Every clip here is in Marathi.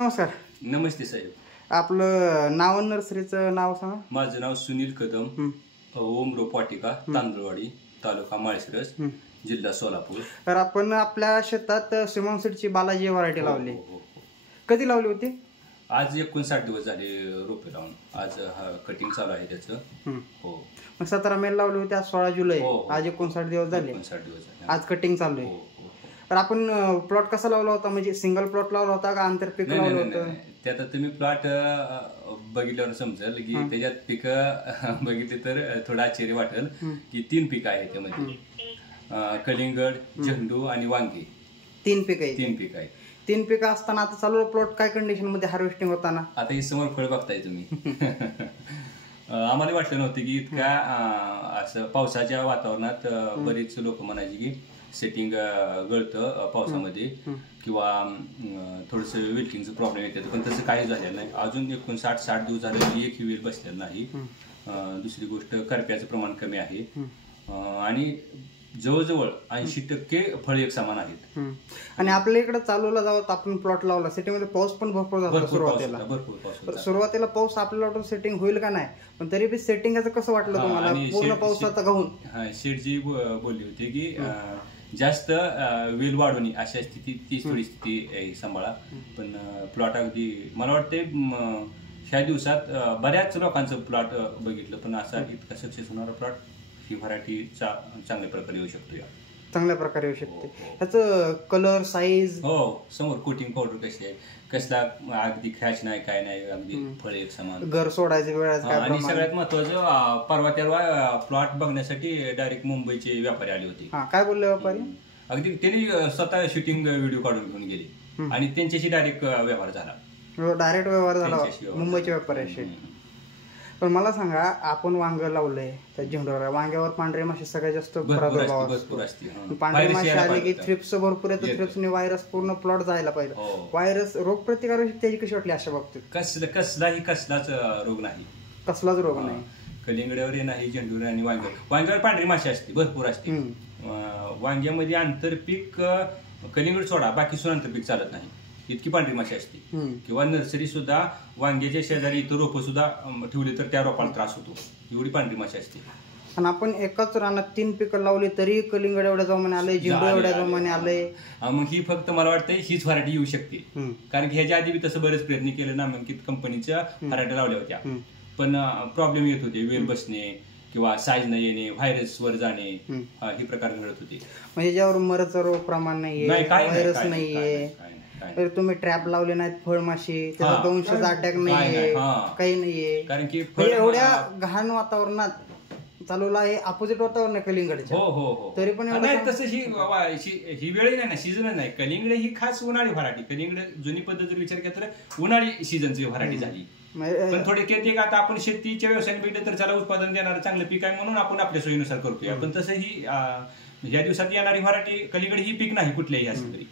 नमस्कार. नमस्ते साहेब. आपलं नाव आणि नर्सरीचं नाव सांगा. माझं नाव सुनील कदम, ओम रोप वाटिका, तांदळवाडी, तालुका माळशिरस, जिल्हा सोलापूर. तर आपण आपल्या शेतात सिमॉन सीडची बालाजी व्हरायटी लावली. हो. कधी लावली होती? आज 59 दिवस झाले रोपे लावून. आज कटिंग चालू आहे त्याचं. हो. मग 17 मे लावली होती, आज 16 जुलै. आज 59 दिवस झाले. 59 दिवस झाले. आज कटिंग चालू आहे. तर आपण प्लॉट कसा लावला होता, म्हणजे सिंगल प्लॉट लावला होता का आंतरपीक लावलं होतं? ते आता तुम्ही प्लॉट बघितल्यावर समजेल की त्याच्यात पीक बघितले तर थोडं आश्चर्य वाटेल की 3 पीक आहे त्यामध्ये. कलिंगड, झेंडू आणि वांगी. 3 पीक आहे. 3 पीक आहे. 3 पीक असताना आता चालू प्लॉट काय कंडिशन मध्ये हार्वेस्टिंग होताना? आता हे समोर फळ बघताय तुम्ही. आम्हाला वाटलं नव्हतं की इतक्या असं पावसाच्या वातावरणात बरेच लोक म्हणायचे की सेटिंग गळतं पावसामध्ये किंवा थोडंसं विल्टिंगचं प्रॉब्लेम येतात, पण तसं काही झालेलं नाही. अजून 59-60 दिवस झाले एकही वेल बसलेला नाही. दुसरी गोष्ट करप्याचं प्रमाण कमी आहे आणि जवळजवळ 80% फळ एक समान आहेत. आणि आपल्या इकडे चालूला जावं आपण प्लॉट लावला, सिटीमध्ये पाऊस पण भरपूर झाला सुरुवातीला. भरपूर पाऊस. सुरुवातीला पाऊस आपल्याला वाटून सेटिंग होईल का नाही, पण तरी बी सेटिंग याचं कसं वाटलं तुम्हाला पूर्ण पावसाचा गाऊन? शेठजी बोलली होती की जास्त वेल वाढवणी अशा स्थिती ती थोडी स्थिती सांभाळा. पण प्लॉट अगदी मला वाटते ह्या दिवसात बऱ्याच लोकांचं प्लॉट बघितलं, पण असा इतका सक्सेस होणारा प्लॉट ही व्हरायटी चांगल्या प्रकारे येऊ शकतो. चांगल्या प्रकारे येऊ शकते. त्याचं कलर, साईज, हो, समोर कोटिंग पावडर कशी आहे, कसला अगदी क्रॅच नाही, काय नाही, अगदी फळ एक समान. घर सोडायचं वेळ. आणि सगळ्यात महत्वाचं परवा तेरवा प्लॉट बघण्यासाठी डायरेक्ट मुंबईचे व्यापारी आले होते. काय बोलले व्यापारी? अगदी त्यांनी स्वतः शूटिंग व्हिडिओ काढून घेऊन गेले आणि त्यांच्याशी डायरेक्ट व्यवहार झाला. डायरेक्ट व्यवहार झाला मुंबईच्या व्यापाऱ्याशी. पण मला सांगा, आपण वांग लावलंय त्या झेंडूवर, वांग्यावर पांढरे माशी सगळ्यात जास्त प्रादुर्भाव असतो. पांढरे माशी आले की थ्रिप्स भरपूर येतो. थ्रिप्सने व्हायरस पूर्ण प्लॉट जायला पाहिजे. व्हायरस रोगप्रतिकारक त्याची कशी वाटली अशा बाबतीत? कसलाच रोग नाही. कसलाच रोग नाही. कलिंगड्यावर नाही, झेंडूवर आणि वांग्यावर पांढरी माशी असते, भरपूर असते. वांग्यामध्ये आंतरपीक कलिंगड सोडा, बाकी सुद्धा आंतरपीक चालत नाही, इतकी पांढरी माशी असते. किंवा नर्सरी सुद्धा वांग्याच्या शेजारी इतर रोपं सुद्धा ठेवली तर त्या रोपाला त्रास होतो, एवढी पांढरी माशी असते. आणि आपण एकाच रानात 3 पिकं लावली तरी कलिंगड एवढ्या जमाने आले, झेंडू एवढ्या जमाने आले. मग ही फक्त मला वाटतं हीच व्हरायटी येऊ शकते, कारण की ह्याच्या आधी बी तसं बरेच प्रयत्न केले, नामांकित कंपनीच्या व्हरायटी लावल्या होत्या, पण प्रॉब्लेम येत होते, वेल बसणे किंवा साईज न येणे, व्हायरस वर जाणे, हे प्रकार घडत होते. म्हणजे ज्यावर मरचं रोग प्रमाण नाहीये, व्हायरस नाहीये, तर तुम्ही ट्रॅप लावले नाहीत, फळमाशी, त्याचा दंशाचा अटॅक नाहीये, काही नाहीये. कारण की एवढ्या घाण वातावरणात चालूला आहे, अपोजिट वातावरण आहे कलिंगडच्या. हो. तरी पण तसं ही वेळ नाही ना, सीझन नाही. कलिंगड ही खास उन्हाळी व्हरायटी. कलिंगड जुनी पद्धत जर विचार केला तर उन्हाळी सीझनची व्हरायटी झाली. पण थोडक्यात एक आता आपण शेतीच्या व्यवसायात बघितलं तर त्याला उत्पादन देणारं चांगलं पीक आहे म्हणून आपण आपल्या सोयीनुसार करतोय. पण तसं ही या दिवसात येणारी व्हरायटी कलिंगड ही पीक नाही कुठल्याही असं तरी.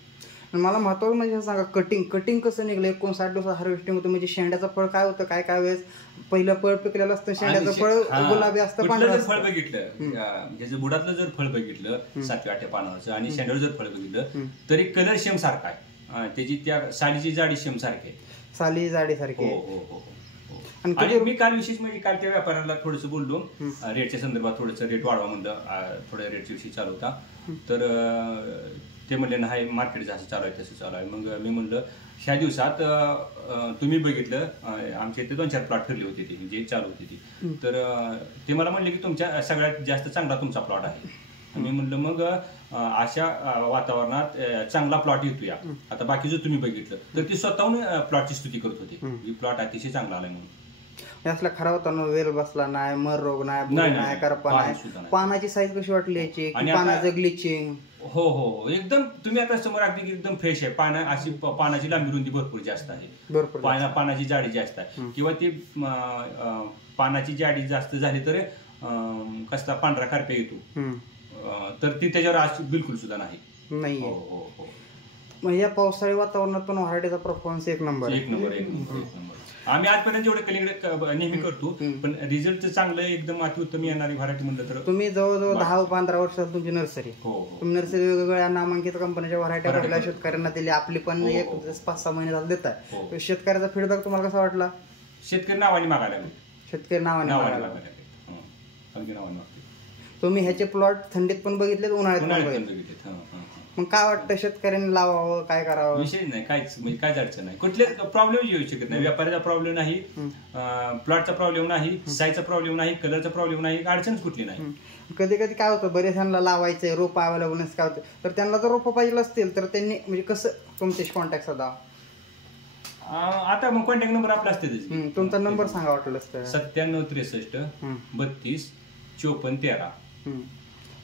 मला महत्वाचं म्हणजे सांगा, कटिंग कसं निघलं? 59 दिवसात हार्वेस्टिंग होतं. म्हणजे शेंड्याचं फळ काय होतं, काय वेळेस पहिलं फळ पिकलेलं असतं, शेंड्याचं फळ गुलाबी असतं, पांढरं फळ बघितलं, ह्याचं बुडातलं जर फळ बघितलं 7-8 पानाचं आणि शेंड्यावर जर फळ बघितलं तरी कलर सेम सारखा आहे, त्याची त्या सालीची जाडी सेम सारखी आहे, साली जाडी सारखी. हो. आणि मी काल विशेष म्हणजे काल त्या व्यापाऱ्याला थोडंसं बोललो रेटच्या संदर्भात, थोडंसं रेट वाढवा म्हणलं, थोड्या रेटच्या विषयी चालू होता. तर ते म्हणले नाही, मार्केट जसं चालू आहे तसं चालू आहे. मग मी म्हणलं ह्या दिवसात तुम्ही बघितलं, आमच्या इथे 2-4 प्लॉट फिरली होती ती, जे चालू होती ती, तर ते मला म्हणले की तुमच्या सगळ्यात जास्त चांगला तुमचा प्लॉट आहे. मी म्हणलं मग अशा वातावरणात चांगला प्लॉट येतोया. आता बाकी जर तुम्ही बघितलं तर ती स्वतःहून प्लॉटची स्तुती करत होती की प्लॉट अतिशय चांगला आलाय म्हणून. असला खराब होता, वेल बसला नाही, मर रोग नाही, करपा नाही. पानाची साईज कशी वाटली याची, पानाचं ग्लिचिंग? हो, एकदम तुम्ही आता समोर अगदी एकदम फ्रेश आहे. अशी पानाची लांबी रुंदी भरपूर जास्त आहे, पानाची जाडी जास्त आहे, किंवा ती पानाची जाडी जास्त झाली तर कसला पांढरा करप्या येतो, तर ती त्याच्यावर बिलकुल सुद्धा नाही. हो. मग या पावसाळी वातावरणात पण व्हरायटीचा परफॉर्मन्स एक नंबर. आम्ही आजपर्यंत जेवढे कलिंगड नेहमी करतो, पण रिझल्ट चांगलं एकदम अतिउत्तम येणारी व्हरायटी म्हणलं तर तुम्ही जवळजवळ 10-15 वर्षात तुमची नर्सरी. तुम्ही नर्सरी वेगवेगळ्या नामांकित कंपन्यांच्या व्हरायट्या बघल्या, शेतकऱ्यांना दिली, आपली पण एक 5-6 महिने झाले देत आहे. शेतकऱ्याचा फीडबॅक तुम्हाला कसा वाटला? शेतकरी नावाने मागायला लागले. शेतकरी नावाने मागायला अगदी नावाने. तुम्ही ह्याचे प्लॉट थंडीत पण बघितले, उन्हाळ्यात पण बघितले. मग काय वाटतं, शेतकऱ्यांनी लावावं, काय करावं? विषय नाही, काहीच म्हणजे काहीच अडचण नाही, कुठले प्रॉब्लेम येऊ शकत नाही. व्यापाऱ्याचा प्रॉब्लेम नाही, प्लॉटचा प्रॉब्लेम नाही, साईजचा प्रॉब्लेम नाही, कलरचा प्रॉब्लेम नाही, अडचणच कुठली नाही. कधी कधी काय होतं, बरेच जणांना लावायचंय, रोप अवेलेबल काय होतं, तर त्यांना जर रोप पाहिजे असतील तर त्यांनी म्हणजे कसं तुमच्याशी कॉन्टॅक्ट साधावा? आता मग कॉन्टॅक्ट नंबर आपला असते. तुमचा नंबर सांगा वाटलं. 9763 32 54 13.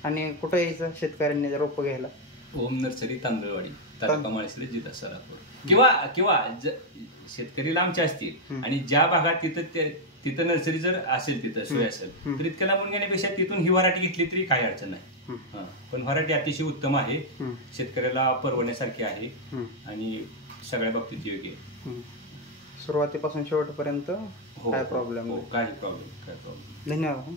आणि कुठं यायचं शेतकऱ्यांनी रोप घ्यायला? ओम नर्सरी, तांदळवाडी, तालुका माळशिरस, जिल्हा सोलापूर. किंवा शेतकरी लांबचे असतील आणि ज्या भागात तिथं नर्सरी जर असेल, तिथं सोय असेल, तर इतक्या लांबून घेण्यापेक्षा तिथून ही व्हरायटी घेतली तरी काही अडचण नाही. पण व्हरायटी अतिशय उत्तम आहे, शेतकऱ्याला परवडण्यासारखी आहे आणि सगळ्या बाबतीत योग्य आहे. सुरुवातीपासून शेवटपर्यंत काय प्रॉब्लेम? काय प्रॉब्लेम. धन्यवाद.